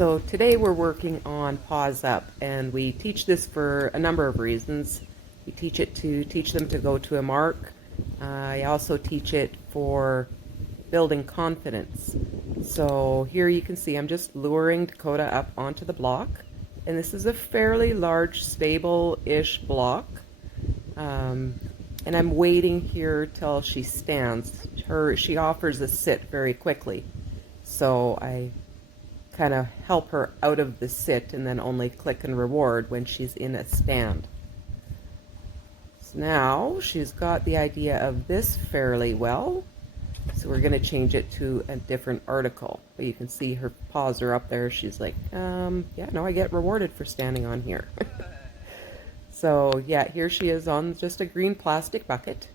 So today we're working on Paws Up, and we teach this for a number of reasons. We teach it to teach them to go to a mark. I also teach it for building confidence. So here you can see I'm just luring Dakota up onto the block, and this is a fairly large, stable-ish block. And I'm waiting here till she stands. She offers a sit very quickly, so I kind of help her out of the sit and then only click and reward when she's in a stand. So now she's got the idea of this fairly well, so we're going to change it to a different article. But you can see her paws are up there. She's like, yeah, no, I get rewarded for standing on here. So yeah, here she is on just a green plastic bucket.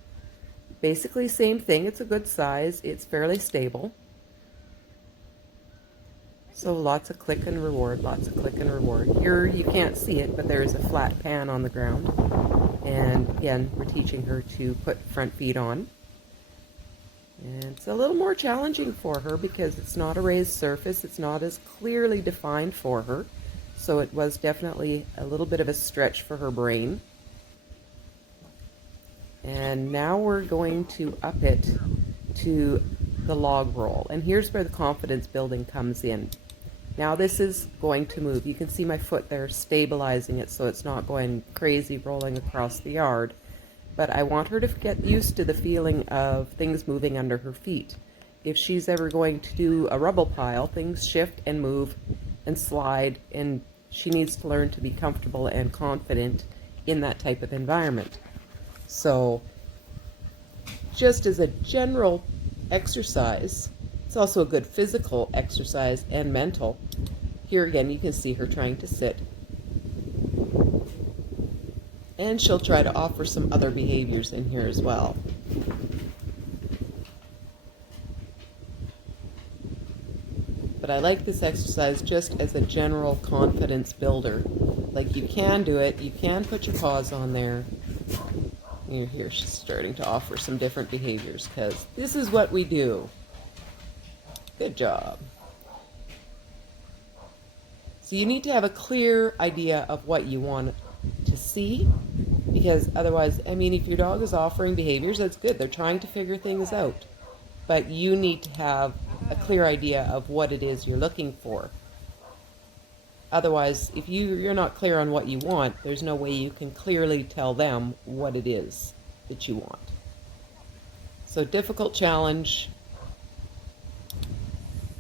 Basically same thing, it's a good size, it's fairly stable. So lots of click and reward, lots of click and reward. Here you can't see it, but there is a flat pan on the ground. And again, we're teaching her to put front feet on. And it's a little more challenging for her because it's not a raised surface, it's not as clearly defined for her. So it was definitely a little bit of a stretch for her brain. And now we're going to up it to the log roll. And here's where the confidence building comes in. Now this is going to move. You can see my foot there stabilizing it so it's not going crazy rolling across the yard. But I want her to get used to the feeling of things moving under her feet. If she's ever going to do a rubble pile, things shift and move and slide, and she needs to learn to be comfortable and confident in that type of environment. So just as a general exercise, it's also a good physical exercise and mental. Here again, you can see her trying to sit. And she'll try to offer some other behaviors in here as well. But I like this exercise just as a general confidence builder. Like, you can do it, you can put your paws on there. Here she's starting to offer some different behaviors because this is what we do. Good job. So you need to have a clear idea of what you want to see, because otherwise, I mean, if your dog is offering behaviors, that's good. They're trying to figure things out. But you need to have a clear idea of what it is you're looking for. Otherwise, if you're not clear on what you want, there's no way you can clearly tell them what it is that you want. So difficult challenge.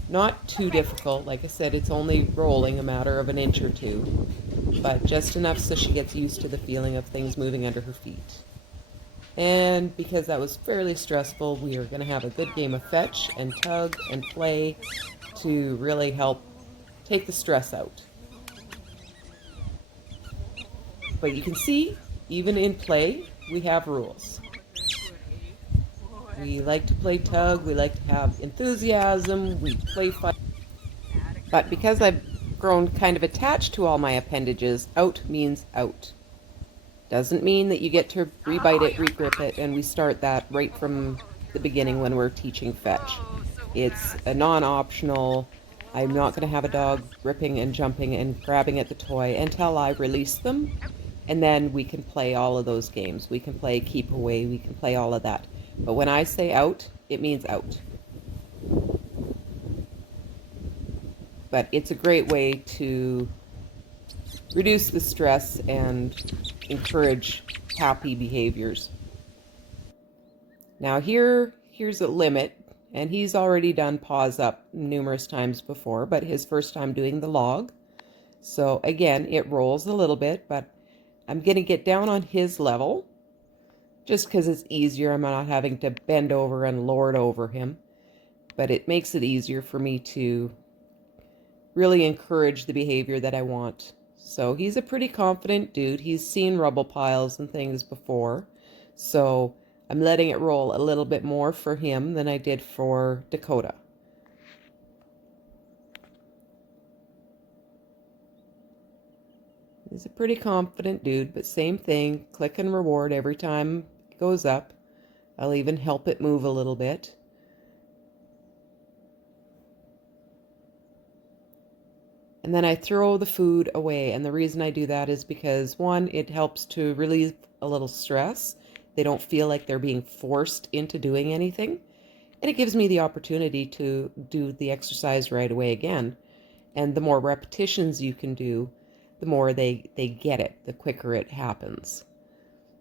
Not too difficult. Like I said, it's only rolling a matter of an inch or two, but just enough so she gets used to the feeling of things moving under her feet. And because that was fairly stressful, we are going to have a good game of fetch and tug and play to really help take the stress out. But you can see, even in play, we have rules. We like to play tug, we like to have enthusiasm, we play fight. But because I've grown kind of attached to all my appendages, out means out. Doesn't mean that you get to rebite it, regrip it, and we start that right from the beginning when we're teaching fetch. It's a non-optional. I'm not going to have a dog gripping and jumping and grabbing at the toy until I release them, and then we can play all of those games. We can play keep away, we can play all of that. But when I say out, it means out. But it's a great way to reduce the stress and encourage happy behaviors. Now here's a limit, and he's already done Paws Up numerous times before, but his first time doing the log. So again, it rolls a little bit, but I'm going to get down on his level just because it's easier. I'm not having to bend over and lord over him, but it makes it easier for me to really encourage the behavior that I want. So he's a pretty confident dude. He's seen rubble piles and things before. So I'm letting it roll a little bit more for him than I did for Dakota. He's a pretty confident dude, but same thing, click and reward every time it goes up. I'll even help it move a little bit. And then I throw the food away. And the reason I do that is because, one, it helps to relieve a little stress. They don't feel like they're being forced into doing anything. And it gives me the opportunity to do the exercise right away again. And the more repetitions you can do, the more they get it, the quicker it happens.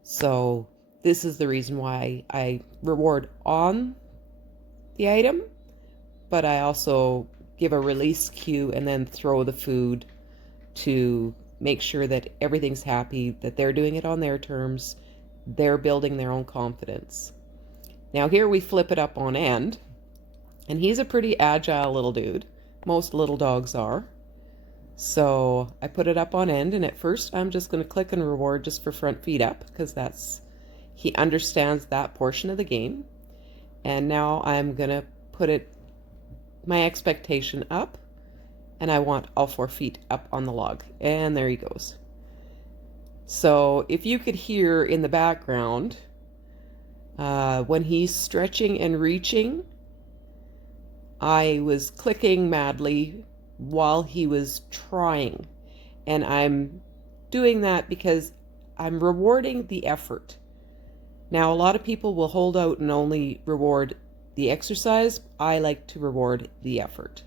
So this is the reason why I reward on the item, but I also give a release cue and then throw the food to make sure that everything's happy, that they're doing it on their terms, they're building their own confidence. Now here we flip it up on end, and he's a pretty agile little dude. Most little dogs are. So I put it up on end, and at first I'm just going to click and reward just for front feet up, because he understands that portion of the game. And now I'm going to put my expectation up, and I want all 4 feet up on the log. And there he goes. So if you could hear in the background, when he's stretching and reaching, I was clicking madly while he was trying. And I'm doing that because I'm rewarding the effort. Now, a lot of people will hold out and only reward the exercise. I like to reward the effort.